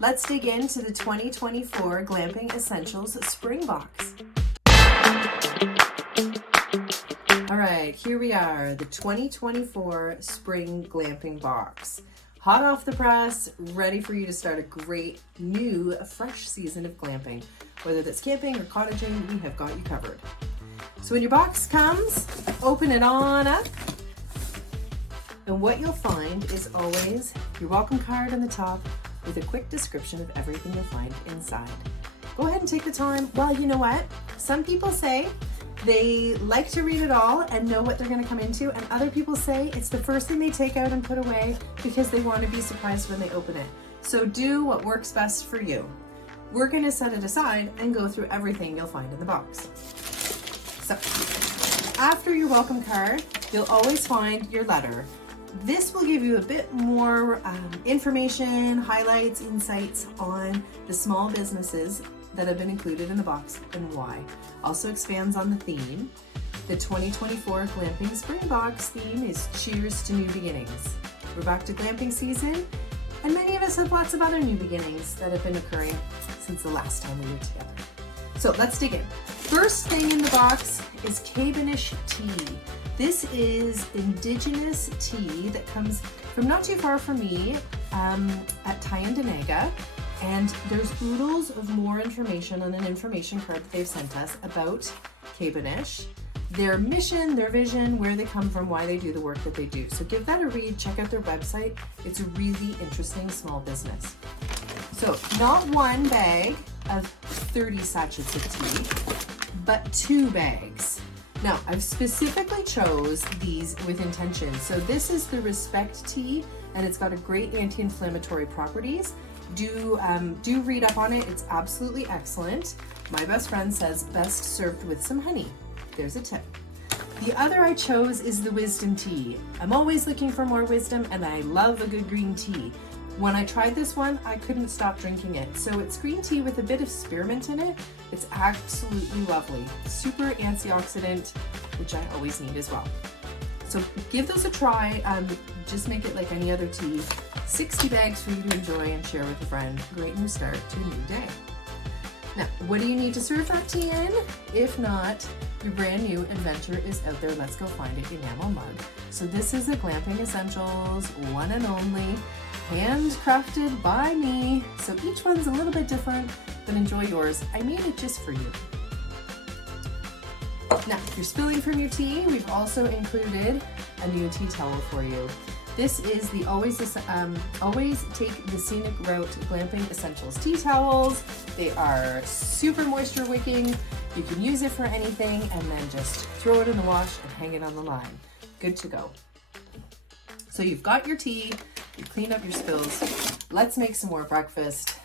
Let's dig into the 2024 Glamping Essentials Spring Box. All right, here we are, the 2024 Spring Glamping Box. Hot off the press, ready for you to start a great, new, fresh season of glamping. Whether that's camping or cottaging, we have got you covered. So when your box comes, open it on up. And what you'll find is always your welcome card on the top with a quick description of everything you'll find inside. Go ahead and take the time. Well, you know what? Some people say they like to read it all and know what they're going to come into, and other people say it's the first thing they take out and put away because they want to be surprised when they open it. So do what works best for you. We're going to set it aside and go through everything you'll find in the box. So after your welcome card, you'll always find your letter. This will give you a bit more information, highlights, insights on the small businesses that have been included in the box and why. Also expands on the theme. The 2024 Glamping Spring Box theme is Cheers to New Beginnings. We're back to glamping season, and many of us have lots of other new beginnings that have been occurring since the last time we were together. So let's dig in. First thing in the box is Cabernet tea. This is indigenous tea that comes from not too far from me at Tyendinaga. And there's oodles of more information on an information card that they've sent us about Cabernet, their mission, their vision, where they come from, why they do the work that they do. So give that a read, check out their website. It's a really interesting small business. So not one bag of 30 sachets of tea, but 2 bags. Now, I've specifically chose these with intention. So this is the Respect tea, and it's got a great anti-inflammatory properties. Do read up on it. It's absolutely excellent. My best friend says best served with some honey. There's a tip. The other I chose is the Wisdom tea. I'm always looking for more wisdom, and I love a good green tea. When I tried this one, I couldn't stop drinking it. So it's green tea with a bit of spearmint in it. It's absolutely lovely. Super antioxidant, which I always need as well. So give those a try. Just make it like any other tea. 60 bags for you to enjoy and share with a friend. Great new start to a new day. Now, what do you need to serve that tea in? If not, your brand new adventure is out there. Let's go find it, enamel mug. So this is a Glamping Essentials, one and only, handcrafted by me. So each one's a little bit different, but enjoy yours. I made it just for you. Now, if you're spilling from your tea, we've also included a new tea towel for you. This is the Always Take the Scenic Route Glamping Essentials tea towels. They are super moisture wicking. You can use it for anything and then just throw it in the wash and hang it on the line. Good to go. So you've got your tea, you clean up your spills. Let's make some more breakfast.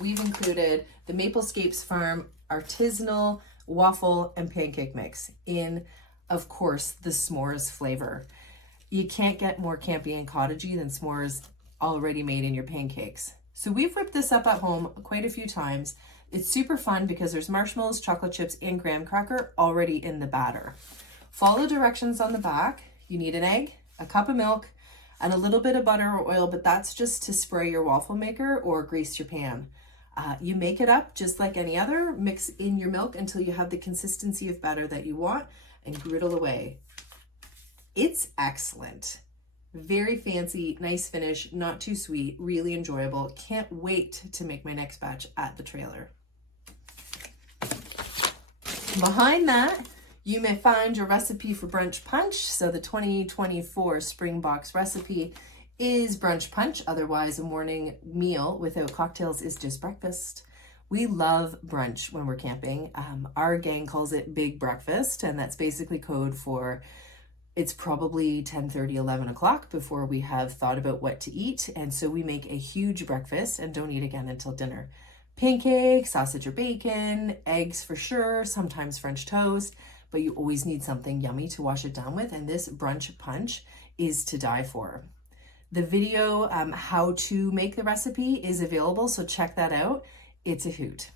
We've included the Maplescapes Farm artisanal waffle and pancake mix in, of course, the s'mores flavor. You can't get more campy and cottagey than s'mores already made in your pancakes. So we've whipped this up at home quite a few times. It's super fun because there's marshmallows, chocolate chips, and graham cracker already in the batter. Follow directions on the back. You need an egg, a cup of milk, and a little bit of butter or oil, but that's just to spray your waffle maker or grease your pan. You make it up just like any other. Mix in your milk until you have the consistency of batter that you want and griddle away. It's excellent. Very fancy, nice finish, not too sweet, really enjoyable. Can't wait to make my next batch at the trailer. Behind that, you may find your recipe for brunch punch. So the 2024 Spring Box recipe is brunch punch. Otherwise, a morning meal without cocktails is just breakfast. We love brunch when we're camping. Our gang calls it big breakfast, and that's basically code for it's probably 10:30, 11 o'clock before we have thought about what to eat. And so we make a huge breakfast and don't eat again until dinner. Pancakes, sausage or bacon, eggs for sure, sometimes French toast, but you always need something yummy to wash it down with. And this brunch punch is to die for. The video, how to make the recipe is available, so check that out. It's a hoot.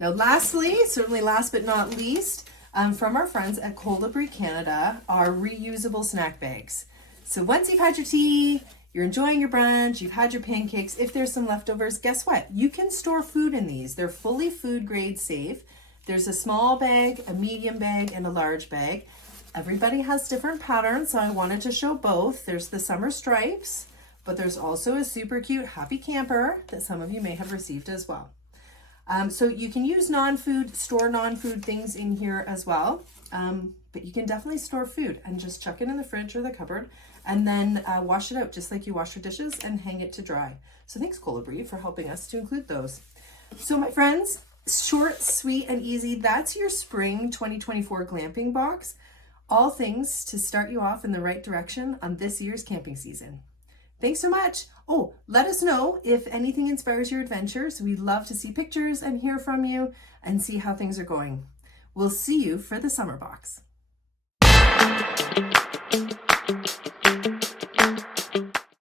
Now lastly, certainly last but not least, from our friends at Colibri Canada, are reusable snack bags. So once you've had your tea, you're enjoying your brunch, you've had your pancakes, if there's some leftovers, guess what? You can store food in these. They're fully food grade safe. There's a small bag, a medium bag, and a large bag. Everybody has different patterns, so I wanted to show both. There's the summer stripes, but there's also a super cute happy camper that some of you may have received as well. So you can use store non-food things in here as well, but you can definitely store food and just chuck it in the fridge or the cupboard and then wash it out just like you wash your dishes and hang it to dry. So thanks, Colibri, for helping us to include those. So my friends, short, sweet, and easy, that's your spring 2024 glamping box. All things to start you off in the right direction on this year's camping season. Thanks so much. Oh, let us know if anything inspires your adventures. We'd love to see pictures and hear from you and see how things are going. We'll see you for the summer box.